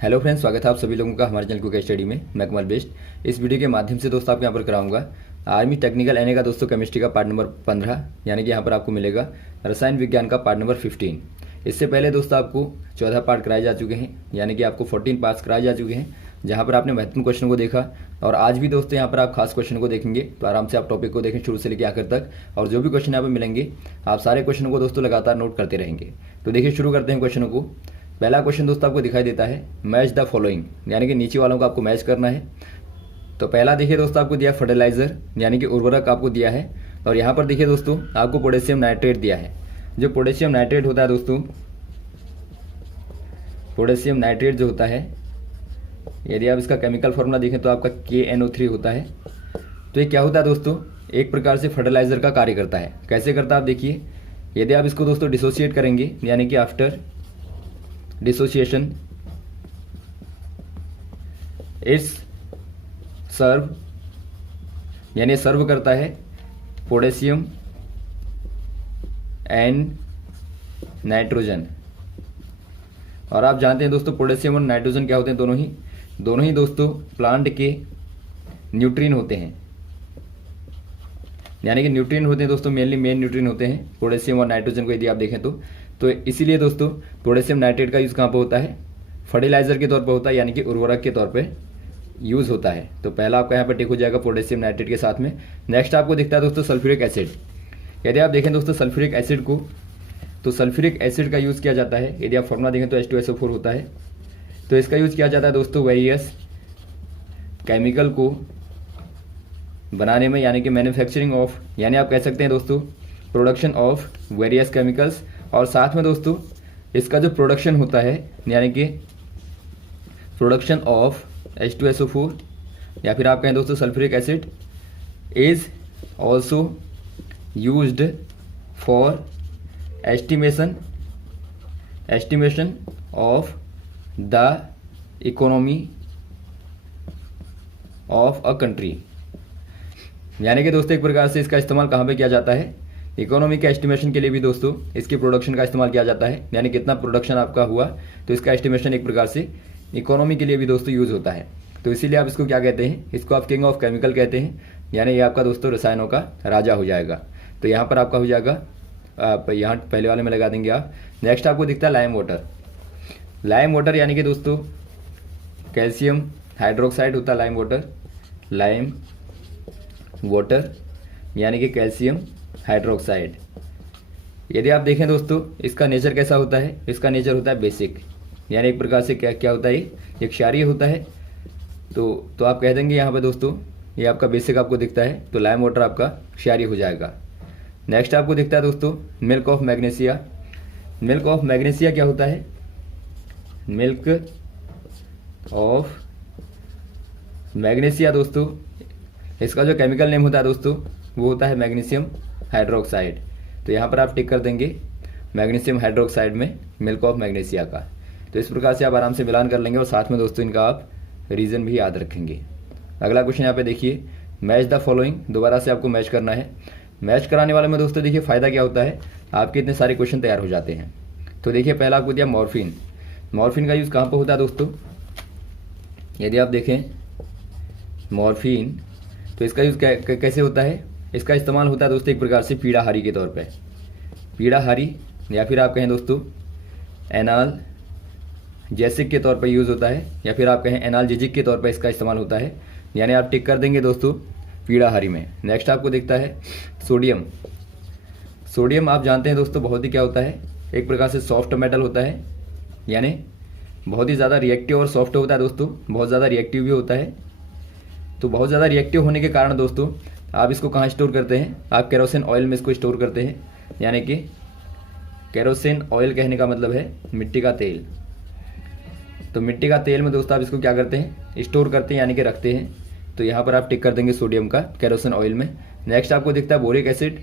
Hello friends, स्वागत है आप सभी लोगों का हमारे चैनल क्विक स्टडी में। मैं कमल बेस्ट। इस वीडियो के माध्यम से दोस्तों आपको यहाँ पर कराऊंगा आर्मी टेक्निकल एनए का दोस्तों केमिस्ट्री का पार्ट नंबर 15, यानी कि यहाँ पर आपको मिलेगा रसायन विज्ञान का पार्ट नंबर 15। इससे पहले दोस्तों आपको 14 पार्ट कराए जा चुके हैं, यानी कि आपको 14 पार्ट्स कराए जा चुके हैं, जहाँ पर आपने महत्वपूर्ण क्वेश्चन को देखा। और आज भी दोस्तों यहाँ पर आप खास क्वेश्चन को देखेंगे, तो आराम से आप टॉपिक को देखें शुरू से लेकर आखिर तक। और जो भी क्वेश्चन यहाँ पर मिलेंगे आप सारे क्वेश्चनों को दोस्तों लगातार नोट करते रहेंगे। तो देखिए शुरू करते हैं क्वेश्चनों को। पहला क्वेश्चन दोस्तों आपको दिखाई देता है मैच द फॉलोइंग, यानी कि नीचे वालों को आपको मैच करना है। तो पहला देखिए दोस्तों आपको दिया फर्टिलाइजर, यानी कि उर्वरक आपको दिया है। और यहाँ पर देखिए दोस्तों आपको पोटेशियम नाइट्रेट दिया है। जो पोटेशियम नाइट्रेट होता है दोस्तों, पोटेशियम नाइट्रेट जो होता है, यदि आप इसका केमिकल फॉर्मूला देखें तो आपका KNO3 होता है। तो ये क्या होता है दोस्तों, एक प्रकार से फर्टिलाइजर का कार्य करता है। कैसे करता है आप देखिए, यदि आप इसको दोस्तों डिसोसिएट करेंगे, यानी कि आफ्टर डिसोसिएशन इट्स सर्व, यानी सर्व करता है पोटेशियम एंड नाइट्रोजन। और आप जानते हैं दोस्तों पोटेशियम और नाइट्रोजन क्या होते हैं, दोनों ही दोस्तों प्लांट के न्यूट्रिएंट होते हैं, यानी कि न्यूट्रिएंट होते हैं दोस्तों, मेनली मेन न्यूट्रिएंट होते हैं पोटेशियम और नाइट्रोजन को यदि आप देखें तो इसीलिए दोस्तों पोटेशियम नाइट्रेट का यूज़ कहाँ पर होता है, फर्टिलाइजर के तौर पर होता है, यानी कि उर्वरक के तौर पे यूज़ होता है। तो पहला आपका यहाँ पर टिक हो जाएगा पोटेशियम नाइट्रेट के साथ में। नेक्स्ट आपको दिखता है दोस्तों सल्फ्यूरिक एसिड। यदि आप देखें दोस्तों सल्फ्यूरिक एसिड को, तो सल्फ्यूरिक एसिड का यूज़ किया जाता है, यदि आप फॉर्मूला देखें तो H2SO4 होता है। तो इसका यूज़ किया जाता है दोस्तों वेरियस केमिकल को बनाने में, यानी कि मैन्युफैक्चरिंग ऑफ, यानी आप कह सकते हैं दोस्तों प्रोडक्शन ऑफ वेरियस केमिकल्स। और साथ में दोस्तों इसका जो प्रोडक्शन होता है, यानी कि प्रोडक्शन ऑफ H2SO4 या फिर आप कहें दोस्तों sulphuric acid is also used for estimation of the economy of a country. यानी कि दोस्तों एक प्रकार से इसका इस्तेमाल कहाँ पे किया जाता है, इकोनॉमी के एस्टिमेशन के लिए भी दोस्तों इसकी प्रोडक्शन का इस्तेमाल किया जाता है, यानी कितना प्रोडक्शन आपका हुआ, तो इसका एस्टिमेशन एक प्रकार से इकोनॉमी के लिए भी दोस्तों यूज़ होता है। तो इसीलिए आप इसको क्या कहते हैं, इसको आप किंग ऑफ केमिकल कहते हैं, यानी ये आपका दोस्तों रसायनों का राजा हो जाएगा। तो यहाँ पर आपका हो जाएगा, आप यहाँ पहले वाले में लगा देंगे आप। नेक्स्ट आपको दिखता है लाइम वाटर। लाइम वाटर यानी कि दोस्तों कैल्शियम हाइड्रोक्साइड होता है लाइम वाटर, यानी कि कैल्शियम हाइड्रोक्साइड। यदि आप देखें दोस्तों इसका नेचर कैसा होता है, इसका नेचर होता है बेसिक, यानी एक प्रकार से क्या होता है, ये क्षारीय होता है। तो आप कह देंगे यहाँ पे दोस्तों ये आपका बेसिक आपको दिखता है, तो लाइम वाटर आपका क्षारीय हो जाएगा। नेक्स्ट आपको दिखता है दोस्तों milk of magnesia. Milk of magnesia क्या होता है, मिल्क ऑफ मैग्नीशिया दोस्तों इसका जो केमिकल नेम होता है दोस्तों वो होता है मैग्नीशियम हाइड्रोक्साइड। तो यहाँ पर आप टिक कर देंगे मैग्नीशियम हाइड्रोक्साइड में मिल्क ऑफ मैग्नीशिया का। तो इस प्रकार से आप आराम से मिलान कर लेंगे और साथ में दोस्तों इनका आप रीज़न भी याद रखेंगे। अगला क्वेश्चन यहाँ पे देखिए, मैच द फॉलोइंग। दोबारा से आपको मैच करना है। मैच कराने वाले में दोस्तों देखिए फ़ायदा क्या होता है, आपके इतने सारे क्वेश्चन तैयार हो जाते हैं। तो देखिए पहला आपको दिया मॉर्फिन। मॉर्फिन का यूज़ कहाँ पर होता है दोस्तों, यदि आप देखें मॉर्फिन, तो इसका यूज़ कैसे होता है, इसका इस्तेमाल होता है दोस्तों एक प्रकार से पीड़ाहारी के तौर पे, पीड़ाहारी या फिर आप कहें दोस्तों एनाल्जेसिक के तौर पे यूज़ होता है, या फिर आप कहें एनाल्जेजिक के तौर पे इसका इस्तेमाल होता है, यानी आप टिक कर देंगे दोस्तों पीड़ाहारी में। नेक्स्ट आपको दिखता है सोडियम। सोडियम आप जानते हैं दोस्तों बहुत ही क्या होता है, एक प्रकार से सॉफ्ट मेटल होता है, यानी बहुत ही ज़्यादा रिएक्टिव और सॉफ्ट होता है दोस्तों, बहुत ज़्यादा रिएक्टिव भी होता है। तो बहुत ज़्यादा रिएक्टिव होने के कारण दोस्तों आप इसको कहाँ स्टोर करते हैं, आप केरोसिन ऑयल में इसको स्टोर करते हैं, यानी कि केरोसिन ऑयल कहने का मतलब है मिट्टी का तेल। तो मिट्टी का तेल में दोस्तों आप इसको क्या करते हैं, स्टोर करते हैं, यानी कि रखते हैं। तो यहाँ पर आप टिक कर देंगे सोडियम का केरोसिन ऑयल में। नेक्स्ट आपको दिखता है बोरिक एसिड।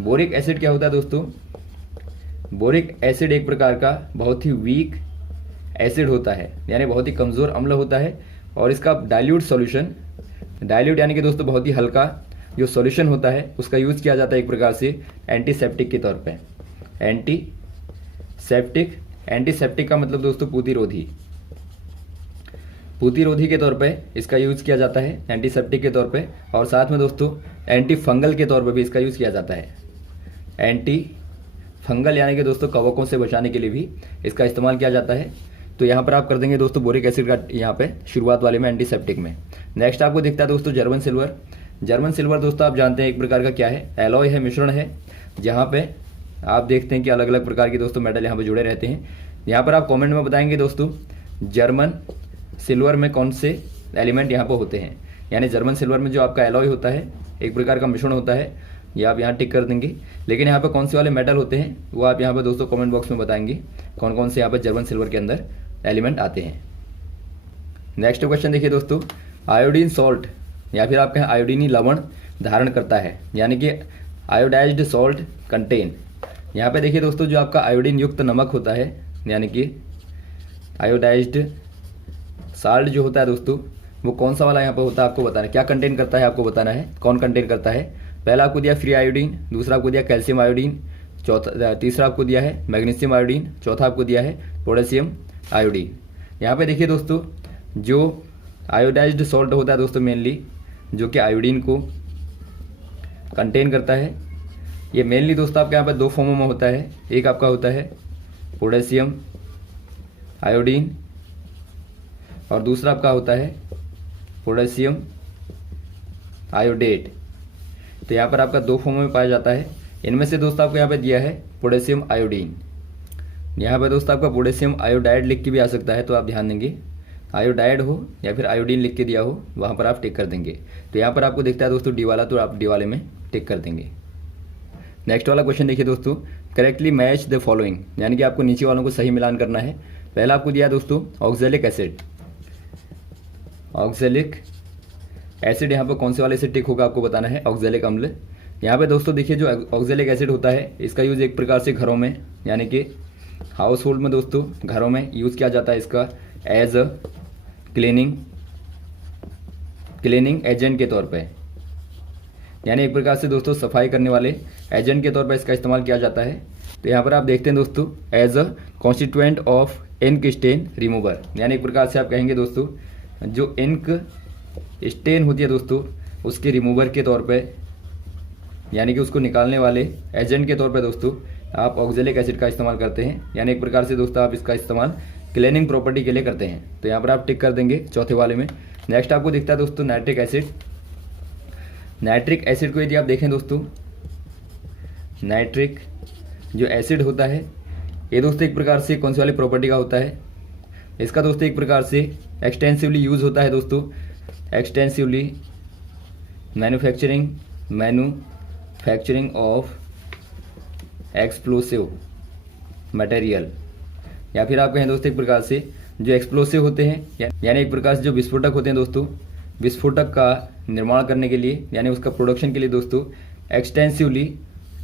बोरिक एसिड क्या होता है दोस्तों, बोरिक एसिड एक प्रकार का बहुत ही वीक एसिड होता है, यानी बहुत ही कमज़ोर अम्ल होता है। और इसका डाइल्यूट सॉल्यूशन, डाइल्यूट यानी कि दोस्तों बहुत ही हल्का जो सॉल्यूशन होता है उसका यूज़ किया जाता है एक प्रकार से एंटीसेप्टिक के तौर पे। एंटीसेप्टिक का मतलब दोस्तों प्रतिरोधी, प्रतिरोधी के तौर पे इसका यूज़ किया जाता है, एंटीसेप्टिक के तौर पे, और साथ में दोस्तों एंटी फंगल के तौर पे भी इसका यूज़ किया जाता है। एंटी फंगल यानी कि दोस्तों कवकों से बचाने के लिए भी इसका इस्तेमाल किया जाता है। तो यहाँ पर आप कर देंगे दोस्तों बोरिक एसिड का यहाँ पे शुरुआत वाले में एंटीसेप्टिक में। नेक्स्ट आपको दिखता है दोस्तों जर्मन सिल्वर। जर्मन सिल्वर दोस्तों आप जानते हैं एक प्रकार का क्या है, एलॉय है, मिश्रण है, जहाँ पे आप देखते हैं कि अलग अलग प्रकार के दोस्तों मेटल यहाँ पे जुड़े रहते हैं। यहाँ पर आप कमेंट में बताएंगे दोस्तों जर्मन सिल्वर में कौन से एलिमेंट यहाँ पर होते हैं। यानी जर्मन सिल्वर में जो आपका एलॉय होता है, एक प्रकार का मिश्रण होता है, ये आप यहाँ टिक कर देंगे। लेकिन यहाँ पर कौन से वाले मेटल होते हैं वो आप यहाँ पर दोस्तों कमेंट बॉक्स में बताएंगे कौन कौन से यहाँ पर जर्मन सिल्वर के अंदर एलिमेंट आते हैं। नेक्स्ट क्वेश्चन देखिए दोस्तों, आयोडीन सॉल्ट या फिर आप कहें आयोडीनी लवण धारण करता है, यानी कि आयोडाइज्ड सॉल्ट कंटेन। यहाँ पे देखिए दोस्तों जो आपका आयोडीन युक्त नमक होता है, यानी कि आयोडाइज्ड साल्ट जो होता है दोस्तों, वो कौन सा वाला यहाँ पर होता है आपको बताना है। क्या कंटेन करता है आपको बताना है, कौन कंटेन करता है। पहला आपको दिया फ्री आयोडीन, दूसरा आपको दिया कैल्शियम आयोडीन, तीसरा आपको दिया है मैग्नीशियम आयोडीन, चौथा आपको दिया है पोटेशियम आयोडीन। यहाँ पे देखिए दोस्तों जो आयोडाइज्ड सॉल्ट होता है दोस्तों मेनली जो कि आयोडीन को कंटेन करता है, ये मेनली दोस्तों आपके यहाँ पर दो फॉर्मों में होता है। एक आपका होता है पोटेशियम आयोडीन और दूसरा आपका होता है पोटेशियम आयोडेट। तो यहाँ पर आपका दो फॉर्म में पाया जाता है। इनमें से दोस्तों आपको यहाँ पे दिया है पोटेशियम आयोडीन। यहाँ पर दोस्तों आपका पोटेशियम आयोडाइड लिख के भी आ सकता है, तो आप ध्यान देंगे आयोडाइड हो या फिर आयोडीन लिख के दिया हो वहाँ पर आप टिक कर देंगे। तो यहाँ पर आपको दिखता है दोस्तों डी वाला, तो आप डी वाले में टिक कर देंगे। नेक्स्ट वाला क्वेश्चन देखिए दोस्तों, करेक्टली मैच द फॉलोइंग, यानी कि आपको नीचे वालों को सही मिलान करना है। पहला आपको दिया दोस्तों ऑक्जेलिक एसिड। ऑक्जेलिक एसिड यहाँ पर कौन से वाले से टिक होगा आपको बताना है, ऑक्जेलिक अम्ल। यहाँ पे दोस्तों देखिए जो ऑक्जेलिक एसिड होता है इसका यूज़ एक प्रकार से घरों में यानी कि हाउस होल्ड में दोस्तों घरों में यूज़ किया जाता है इसका एज अ क्लीनिंग एजेंट के तौर पे, यानी एक प्रकार से दोस्तों सफाई करने वाले एजेंट के तौर पर इसका इस्तेमाल किया जाता है। तो यहाँ पर आप देखते हैं दोस्तों as a constituent of ink stain remover, यानी एक प्रकार से आप कहेंगे दोस्तों जो इंक स्टेन होती है दोस्तों उसके रिमूवर के तौर पे, यानी कि उसको निकालने वाले एजेंट के तौर पे दोस्तों आप ऑक्जेलिक एसिड का इस्तेमाल करते हैं। यानी एक प्रकार से दोस्तों आप इसका इस्तेमाल क्लीनिंग प्रॉपर्टी के लिए करते हैं। तो यहाँ पर आप टिक कर देंगे चौथे वाले में। नेक्स्ट आपको दिखता है दोस्तों नाइट्रिक एसिड। नाइट्रिक एसिड को यदि आप देखें दोस्तों, नाइट्रिक जो एसिड होता है ये दोस्तों एक प्रकार से कौन सी वाली प्रॉपर्टी का होता है, इसका दोस्तों एक प्रकार से एक्सटेंसिवली यूज होता है दोस्तों, extensively manufacturing of explosive material, या फिर आप कहें दोस्तों एक प्रकार से जो एक्सप्लोसिव होते हैं यानी एक प्रकार से जो विस्फोटक होते हैं दोस्तों, विस्फोटक का निर्माण करने के लिए यानी उसका प्रोडक्शन के लिए दोस्तों एक्सटेंसिवली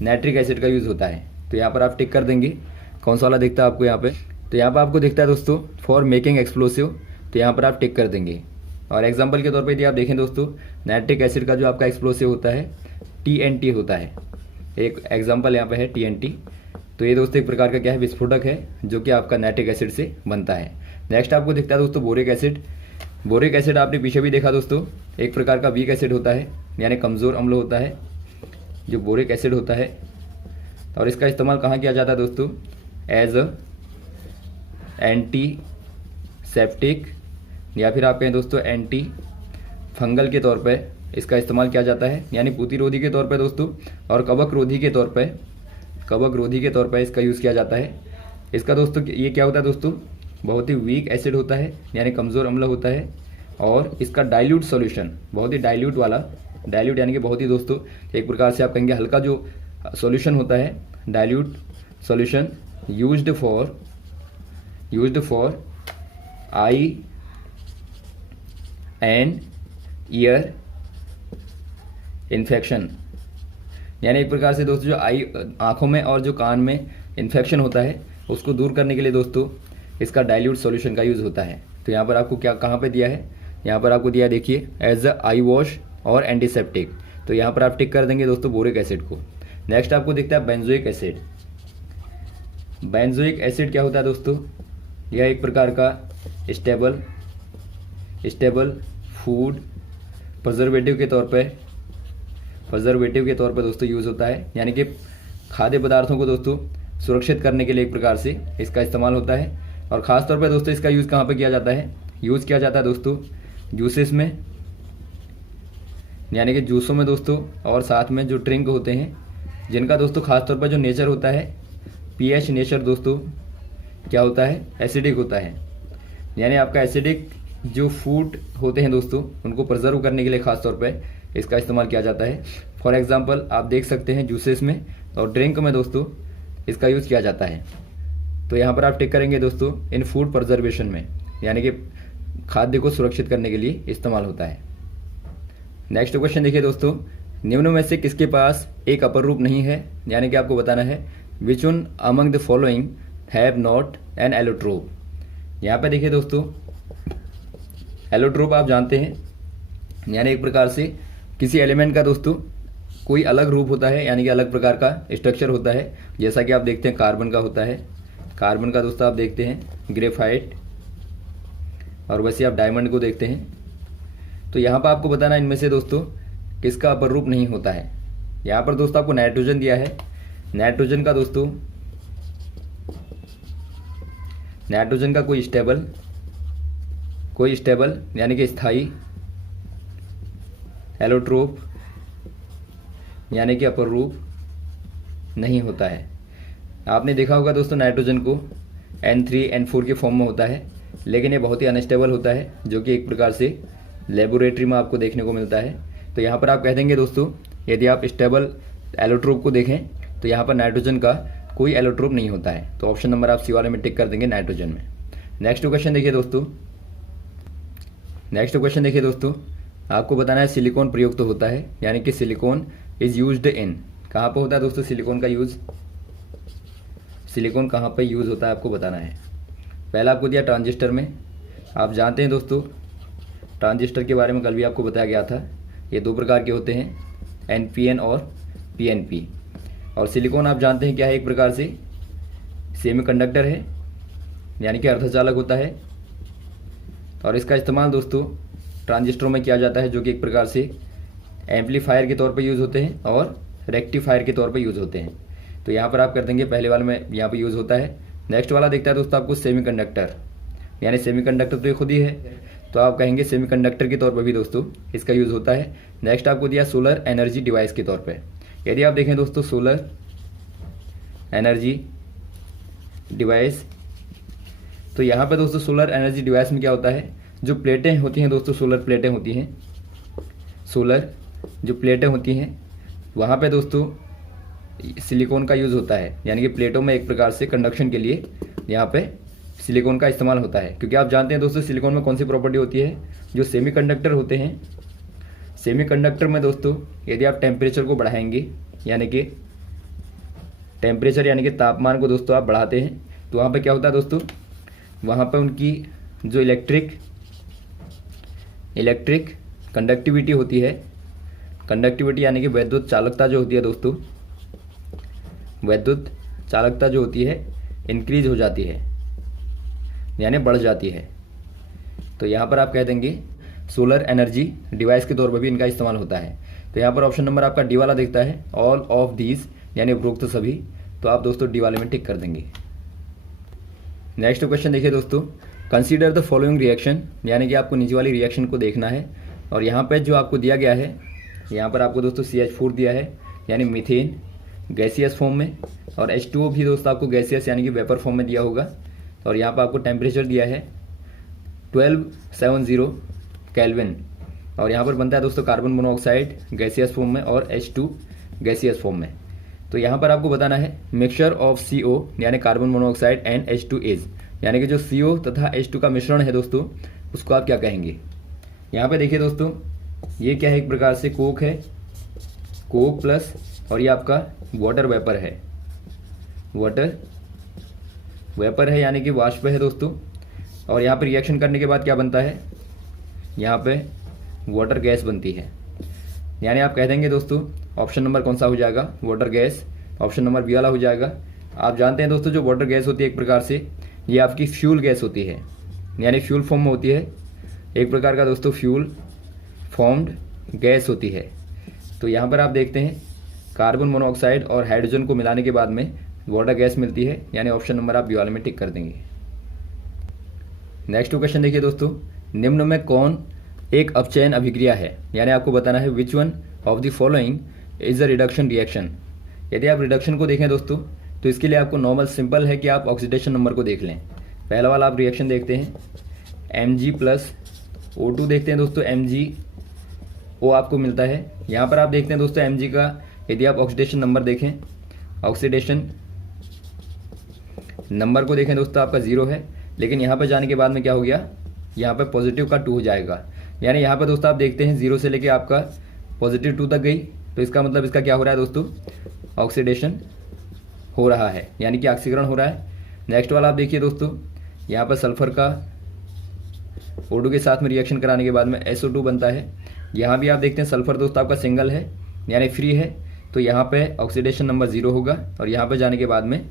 नाइट्रिक एसिड का यूज़ होता है। तो यहाँ पर आप टिक कर देंगे कौन सा वाला दिखता है आपको यहाँ पे। तो यहाँ पर आपको दिखता है दोस्तों फॉर मेकिंग एक्सप्लोसिव, तो यहाँ पर आप टिक कर देंगे। और एग्जाम्पल के तौर पर यदि आप देखें दोस्तों नाइट्रिक एसिड का जो आपका एक्सप्लोसिव होता है TNT होता है, एक एग्जाम्पल यहाँ पे है TNT। तो ये दोस्तों एक प्रकार का क्या है, विस्फोटक है जो कि आपका नाइट्रिक एसिड से बनता है। नेक्स्ट आपको दिखता है दोस्तों बोरिक एसिड। बोरिक एसिड आपने पीछे भी देखा दोस्तों एक प्रकार का वीक एसिड होता है यानी कमज़ोर अम्ल होता है जो बोरिक एसिड होता है। और इसका इस्तेमाल कहाँ किया जाता है दोस्तों, एज अ एंटीसेप्टिक या फिर आप कहें दोस्तों एंटी फंगल के तौर पे इसका इस्तेमाल किया जाता है, यानी प्रतिरोधी के तौर पे दोस्तों और कवक रोधी के तौर पे इसका यूज़ किया जाता है। इसका दोस्तों ये क्या होता है दोस्तों, बहुत ही वीक एसिड होता है यानी कमज़ोर अम्ल होता है। और इसका डाइल्यूट सॉल्यूशन बहुत ही डाइल्यूट यानी कि बहुत ही दोस्तों एक प्रकार से आप कहेंगे हल्का जो सॉल्यूशन होता है, dilute solution used for I and ear infection, यानी एक प्रकार से दोस्तों जो आँखों में और जो कान में इन्फेक्शन होता है उसको दूर करने के लिए दोस्तों इसका डाइल्यूट सॉल्यूशन का यूज़ होता है। तो यहाँ पर आपको क्या कहाँ पे दिया है, यहाँ पर आपको दिया है देखिए एज अ आई वॉश और एंटीसेप्टिक। तो यहाँ पर आप टिक कर देंगे दोस्तों बोरिक एसिड को। नेक्स्ट आपको दिखता है बेंजोइक एसिड। बेंजोइक एसिड क्या होता है दोस्तों, यह एक प्रकार का स्टेबल स्टेबल फूड प्रिजर्वेटिव के तौर पर दोस्तों यूज़ होता है, यानी कि खाद्य पदार्थों को दोस्तों सुरक्षित करने के लिए एक प्रकार से इसका इस्तेमाल होता है। और ख़ास तौर पर दोस्तों इसका यूज़ कहाँ पर किया जाता है? यूज़ किया जाता है दोस्तों जूसेस में, यानी कि जूसों में दोस्तों, और साथ में जो ड्रिंक होते हैं जिनका दोस्तों खास तौर पर जो नेचर होता है पीएच नेचर दोस्तों क्या होता है? एसिडिक होता है। यानी आपका एसिडिक जो फूड होते हैं दोस्तों उनको प्रिजर्व करने के लिए खास तौर पर इसका इस्तेमाल किया जाता है। फॉर एग्जांपल आप देख सकते हैं जूसेस में और ड्रिंक में दोस्तों इसका यूज़ किया जाता है। तो यहाँ पर आप टिक करेंगे दोस्तों इन फूड प्रिजर्वेशन में, यानी कि खाद्य को सुरक्षित करने के लिए इस्तेमाल होता है। नेक्स्ट क्वेश्चन देखिए दोस्तों, निम्न में से किसके पास एक अपर रूप नहीं है? यानी कि आपको बताना है which one among the following have not an allotrope. यहाँ पे देखिए दोस्तों एलोट्रोप आप जानते हैं, यानी एक प्रकार से किसी एलिमेंट का दोस्तों कोई अलग रूप होता है, यानी कि अलग प्रकार का स्ट्रक्चर होता है। जैसा कि आप देखते हैं कार्बन का होता है, कार्बन का दोस्तों आप देखते हैं ग्रेफाइट, और वैसे आप डायमंड को देखते हैं। तो यहाँ पर आपको बताना इनमें से दोस्तों किसका अपर रूप नहीं होता है। यहाँ पर दोस्तों आपको नाइट्रोजन दिया है, नाइट्रोजन का दोस्तों नाइट्रोजन का कोई स्टेबल यानी कि स्थाई एलोट्रोप यानी कि अपर रूप नहीं होता है। आपने देखा होगा दोस्तों नाइट्रोजन को N3 N4 के फॉर्म में होता है, लेकिन ये बहुत ही अनस्टेबल होता है, जो कि एक प्रकार से लेबोरेटरी में आपको देखने को मिलता है। तो यहाँ पर आप कह देंगे दोस्तों यदि आप स्टेबल एलोट्रोप को देखें तो यहाँ पर नाइट्रोजन का कोई एलोट्रोप नहीं होता है। तो ऑप्शन नंबर आप सी वाले में टिक कर देंगे नाइट्रोजन में। नेक्स्ट क्वेश्चन देखिए दोस्तों, आपको बताना है सिलिकॉन प्रयुक्त होता है, यानी कि सिलिकॉन इज यूज्ड इन, कहाँ पर होता है दोस्तों सिलिकॉन का यूज़? सिलिकॉन कहाँ पर यूज़ होता है आपको बताना है। पहला आपको दिया ट्रांजिस्टर में। आप जानते हैं दोस्तों ट्रांजिस्टर के बारे में कल भी आपको बताया गया था, ये दो प्रकार के होते हैं NPN और PNP। और सिलिकॉन आप जानते हैं क्या है? एक प्रकार से सेमीकंडक्टर है, यानी कि अर्धचालक होता है, और इसका इस्तेमाल दोस्तों ट्रांजिस्टरों में किया जाता है, जो कि एक प्रकार से एम्पलीफायर के तौर पर यूज़ होते हैं और रेक्टिफायर के तौर पर यूज़ होते हैं। तो यहाँ पर आप कर देंगे पहले वाले में यहाँ पर यूज़ होता है। नेक्स्ट वाला देखता है दोस्तों आपको सेमीकंडक्टर, यानी सेमीकंडक्टर तो ये खुद ही है, तो आप कहेंगे सेमीकंडक्टर के तौर पर भी दोस्तों इसका यूज़ होता है। नेक्स्ट आपको दिया सोलर एनर्जी डिवाइस के तौर पे। यदि आप देखें दोस्तों सोलर एनर्जी डिवाइस, तो यहाँ पे दोस्तों सोलर एनर्जी डिवाइस में क्या होता है? जो प्लेटें होती हैं दोस्तों, सोलर प्लेटें होती हैं, सोलर जो प्लेटें होती हैं वहाँ पे दोस्तों सिलिकॉन का यूज़ होता है, यानी कि प्लेटों में एक प्रकार से कंडक्शन के लिए यहाँ पे सिलिकॉन का इस्तेमाल होता है। क्योंकि आप जानते हैं दोस्तों सिलिकॉन में कौन सी प्रॉपर्टी होती है? जो सेमीकंडक्टर होते हैं, सेमीकंडक्टर में दोस्तों यदि आप टेम्परेचर को बढ़ाएंगे, यानी कि टेम्परेचर यानी कि तापमान को दोस्तों आप बढ़ाते हैं, तो वहाँ पे क्या होता है दोस्तों? वहाँ पे उनकी जो इलेक्ट्रिक कंडक्टिविटी होती है, कंडक्टिविटी यानी कि वैद्युत चालकता जो होती है दोस्तों, वैद्युत चालकता जो होती है इंक्रीज हो जाती है, यानी बढ़ जाती है। तो यहाँ पर आप कह देंगे सोलर एनर्जी डिवाइस के तौर पर भी इनका इस्तेमाल होता है। तो यहाँ पर ऑप्शन नंबर आपका डी वाला दिखता है, ऑल ऑफ दीज यानी उपरोक्त सभी। तो आप दोस्तों डी वाले में टिक कर देंगे। नेक्स्ट क्वेश्चन देखिए दोस्तों, कंसीडर द फॉलोइंग रिएक्शन, यानी कि आपको नीचे वाली रिएक्शन को देखना है। और यहाँ पर जो आपको दिया गया है, यहाँ पर आपको दोस्तों CH4 दिया है, यानी मीथेन गैसियस फॉर्म में, और H2O भी दोस्तों आपको गैसियस यानी कि वेपर फॉर्म में दिया होगा। और यहाँ पर आपको टेम्परेचर दिया है 1270 केल्विन, और यहाँ पर बनता है दोस्तों कार्बन मोनोऑक्साइड गैसियस फॉर्म में और H2 गैसियस फॉर्म में। तो यहाँ पर आपको बताना है मिक्सचर ऑफ CO यानी कार्बन मोनोऑक्साइड एंड H2As, यानी कि जो CO तथा H2 का मिश्रण है दोस्तों उसको आप क्या कहेंगे? यहाँ पे देखिए दोस्तों ये क्या है? एक प्रकार से कोक है, कोक प्लस, और ये आपका वाटर वेपर है, वाटर वेपर है यानी कि वाष्प है दोस्तों। और यहाँ पर रिएक्शन करने के बाद क्या बनता है? यहाँ पे वाटर गैस बनती है, यानी आप कह देंगे दोस्तों ऑप्शन नंबर कौन सा हो जाएगा? Water gas. Option number B वाला हो जाएगा। आप जानते हैं दोस्तों जो वाटर गैस होती है एक प्रकार से ये आपकी फ्यूल गैस होती है, यानी फ्यूल फॉर्म में होती है, एक प्रकार का दोस्तों फ्यूल फॉर्म्ड गैस होती है। तो यहाँ पर आप देखते हैं कार्बन मोनोऑक्साइड और हाइड्रोजन को मिलाने के बाद में वाटर गैस मिलती है, यानी ऑप्शन नंबर आप बी वाले में टिक कर देंगे। नेक्स्ट क्वेश्चन देखिए दोस्तों, निम्न में कौन एक अपचयन अभिक्रिया है, यानी आपको बताना है which one of the following is a reduction reaction. यदि आप रिडक्शन को देखें दोस्तों तो इसके लिए आपको नॉर्मल सिंपल है कि आप ऑक्सीडेशन नंबर को देख लें। पहला वाला आप रिएक्शन देखते हैं Mg प्लस O2 देखते हैं दोस्तों, MgO आपको मिलता है। यहाँ पर आप देखते हैं दोस्तों Mg का यदि आप ऑक्सीडेशन नंबर देखें, ऑक्सीडेशन नंबर को देखें दोस्तों आपका 0 है, लेकिन यहाँ पर जाने के बाद में क्या हो गया, यहाँ पर पॉजिटिव का 2 हो जाएगा। यानी यहाँ पर दोस्तों आप देखते हैं 0 से लेके आपका पॉजिटिव 2 तक गई, तो इसका मतलब इसका क्या हो रहा है दोस्तों, ऑक्सीडेशन हो रहा है, यानी कि ऑक्सीकरण हो रहा है। नेक्स्ट वाला आप देखिए दोस्तों, यहाँ पर सल्फर का O2 के साथ में रिएक्शन कराने के बाद में SO2 बनता है। यहाँ भी आप देखते हैं सल्फर दोस्तों आपका सिंगल है यानी फ्री है, तो यहाँ पे ऑक्सीडेशन नंबर 0 होगा और यहाँ पर जाने के बाद में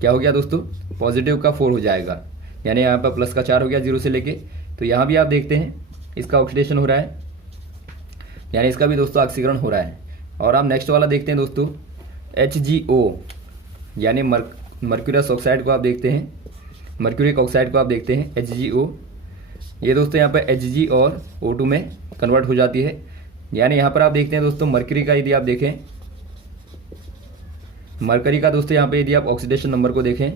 क्या हो गया दोस्तों, पॉजिटिव का 4 हो जाएगा, यानी यहाँ पर प्लस का 4 हो गया 0 से लेके। तो यहाँ भी आप देखते हैं इसका ऑक्सीडेशन हो रहा है, यानी इसका भी दोस्तों ऑक्सीकरण हो रहा है। और आप नेक्स्ट वाला देखते हैं दोस्तों HgO, यानी मर्क्यूरस ऑक्साइड को आप देखते हैं, मर्क्यूरिक ऑक्साइड को आप देखते हैं HgO। ये दोस्तों यहाँ पर Hg और O2 में कन्वर्ट हो जाती है, यानी यहाँ पर आप देखते हैं दोस्तों मर्क्यूरी का यदि आप देखें, मरकरी का दोस्तों यहाँ पे यदि आप ऑक्सीडेशन नंबर को देखें,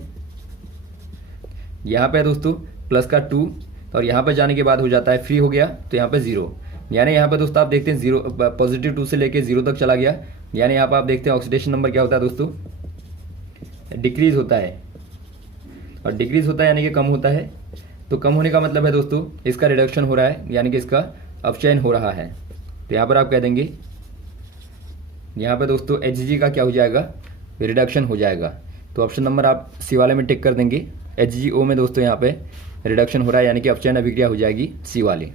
यहाँ पे दोस्तों प्लस का 2 और यहाँ पर जाने के बाद हो जाता है फ्री हो गया, तो यहाँ पे 0, यानी यहाँ पर दोस्तों आप देखते हैं 0 पॉजिटिव 2 से लेके 0 तक चला गया, यानी यहाँ पर आप देखते हैं ऑक्सीडेशन नंबर क्या होता है दोस्तों, डिक्रीज होता है। और डिक्रीज होता है यानी कि कम होता है, तो कम होने का मतलब है दोस्तों इसका रिडक्शन हो रहा है, यानी कि इसका अपचयन हो रहा है। तो यहाँ पर आप कह देंगे यहाँ पर दोस्तों Hg का क्या हो जाएगा, रिडक्शन हो जाएगा। तो ऑप्शन नंबर आप सी वाले में टिक कर देंगे, HgO में दोस्तों यहाँ पे रिडक्शन हो रहा है, यानी कि अपचयन अभिक्रिया हो जाएगी सी वाली।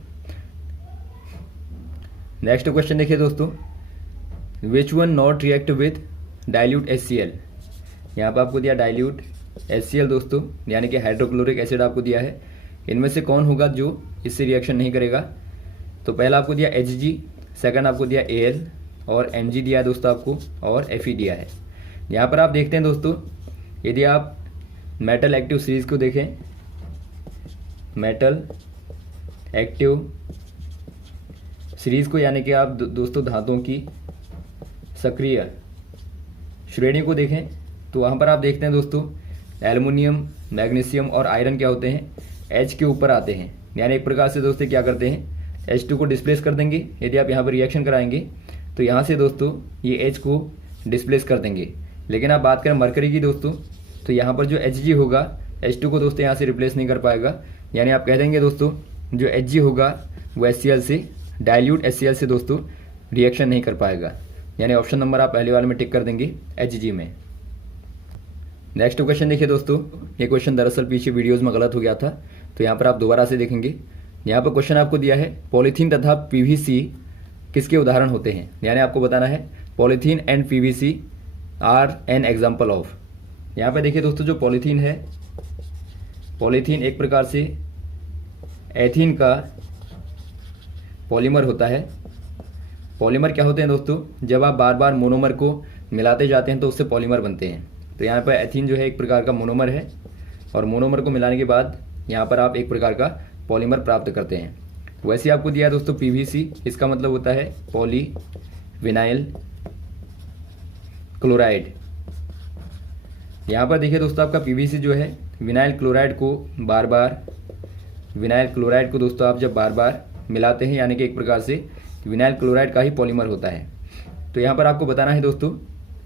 नेक्स्ट क्वेश्चन देखिए दोस्तों, which one not react with dilute HCl। यहाँ पर आपको दिया डाइल्यूट HCl दोस्तों, यानी कि हाइड्रोक्लोरिक एसिड आपको दिया है। इनमें से कौन होगा जो इससे रिएक्शन नहीं करेगा। तो पहला आपको दिया Hg, सेकंड आपको दिया Al और Mg दिया है दोस्तों आपको, और Fe दिया है। यहाँ पर आप देखते हैं दोस्तों यदि आप मेटल एक्टिव सीरीज को देखें, मेटल एक्टिव सीरीज को, यानी कि आप दोस्तों धातुओं की सक्रिय श्रेणी को देखें, तो वहाँ पर आप देखते हैं दोस्तों एल्युमिनियम, मैग्नीशियम और आयरन क्या होते हैं, H के ऊपर आते हैं, यानी एक प्रकार से दोस्तों क्या करते हैं, H2 को डिस्प्लेस कर देंगे। यदि आप यहाँ पर रिएक्शन कराएंगे तो यहाँ से दोस्तों ये H को डिस्प्लेस कर देंगे। लेकिन आप बात करें मरकरी की दोस्तों, तो यहाँ पर जो Hg होगा H2 को दोस्तों यहाँ से रिप्लेस नहीं कर पाएगा, यानी आप कह देंगे दोस्तों जो Hg होगा वो HCl से, डाइल्यूट HCl से दोस्तों रिएक्शन नहीं कर पाएगा, यानी ऑप्शन नंबर आप पहले वाले में टिक कर देंगे Hg में। नेक्स्ट क्वेश्चन देखिए दोस्तों, ये क्वेश्चन दरअसल पीछे वीडियोज़ में गलत हो गया था, तो यहाँ पर आप दोबारा से देखेंगे। यहाँ पर क्वेश्चन आपको दिया है पॉलीथीन तथा PVC किसके उदाहरण होते हैं, यानी आपको बताना है polythene and PVC are an example of. यहाँ पे देखिए दोस्तों जो पॉलीथीन है, पॉलीथीन एक प्रकार से एथीन का पॉलीमर होता है। पॉलीमर क्या होते हैं दोस्तों, जब आप बार बार मोनोमर को मिलाते जाते हैं तो उससे पॉलीमर बनते हैं। तो यहाँ पर एथीन जो है एक प्रकार का मोनोमर है, और मोनोमर को मिलाने के बाद यहाँ पर आप एक प्रकार का पॉलीमर प्राप्त करते हैं। वैसे आपको दिया है दोस्तों PVC, इसका मतलब होता है पॉली विनाइल क्लोराइड। यहाँ पर देखिए दोस्तों आपका PVC जो है विनाइल क्लोराइड को बार बार, विनाइल क्लोराइड को दोस्तों आप जब बार बार मिलाते हैं, यानी कि एक प्रकार से विनाइल क्लोराइड का ही पॉलीमर होता है। तो यहाँ पर आपको बताना है दोस्तों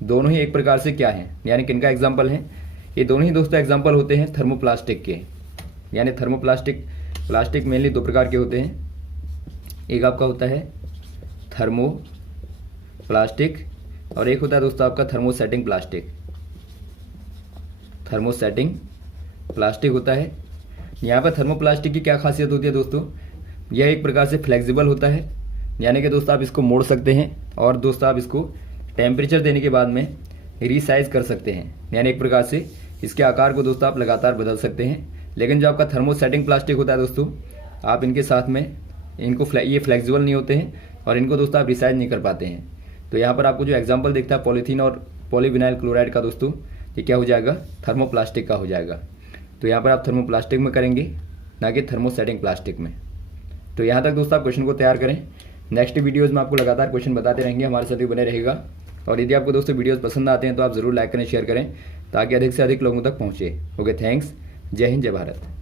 दोनों ही एक प्रकार से क्या हैं, यानी किनका एग्जाम्पल है। ये दोनों ही दोस्तों एग्जाम्पल होते हैं थर्मोप्लास्टिक के, यानी थर्मोप्लास्टिक, प्लास्टिक मेनली दो प्रकार के होते हैं। एक आपका होता है थर्मोप्लास्टिक और एक होता है दोस्तों आपका थर्मोसेटिंग प्लास्टिक। थर्मोसेटिंग प्लास्टिक होता है। यहाँ पर थर्मोप्लास्टिक की क्या खासियत होती है दोस्तों, यह एक प्रकार से फ्लेक्सिबल होता है, यानी कि दोस्तों आप इसको मोड़ सकते हैं और दोस्तों आप इसको टेम्परेचर देने के बाद में रीसाइज कर सकते हैं, यानी एक प्रकार से इसके आकार को दोस्तों आप लगातार बदल सकते हैं। लेकिन जो आपका थर्मोसेटिंग प्लास्टिक होता है दोस्तों, आप इनके साथ में ये फ्लेक्सिबल नहीं होते हैं और इनको दोस्तों आप रिसाइज नहीं कर पाते हैं। तो यहाँ पर आपको जो एग्जाम्पल दिखता है पॉलीथीन और पॉलीविनाइल क्लोराइड का दोस्तों, ये क्या हो जाएगा, थर्मोप्लास्टिक का हो जाएगा। तो यहाँ पर आप थर्मोप्लास्टिक में करेंगे, ना कि थर्मोसेटिंग प्लास्टिक में। तो यहाँ तक दोस्तों आप क्वेश्चन को तैयार करें। नेक्स्ट वीडियोज़ में आपको लगातार क्वेश्चन बताते रहेंगे, हमारे साथ ही बने रहेगा। और यदि आपको दोस्तों वीडियोज़ पसंद आते हैं तो आप ज़रूर लाइक करें, शेयर करें, ताकि अधिक से अधिक लोगों तक पहुँचे। Okay, thanks. जय हिंद, जय भारत।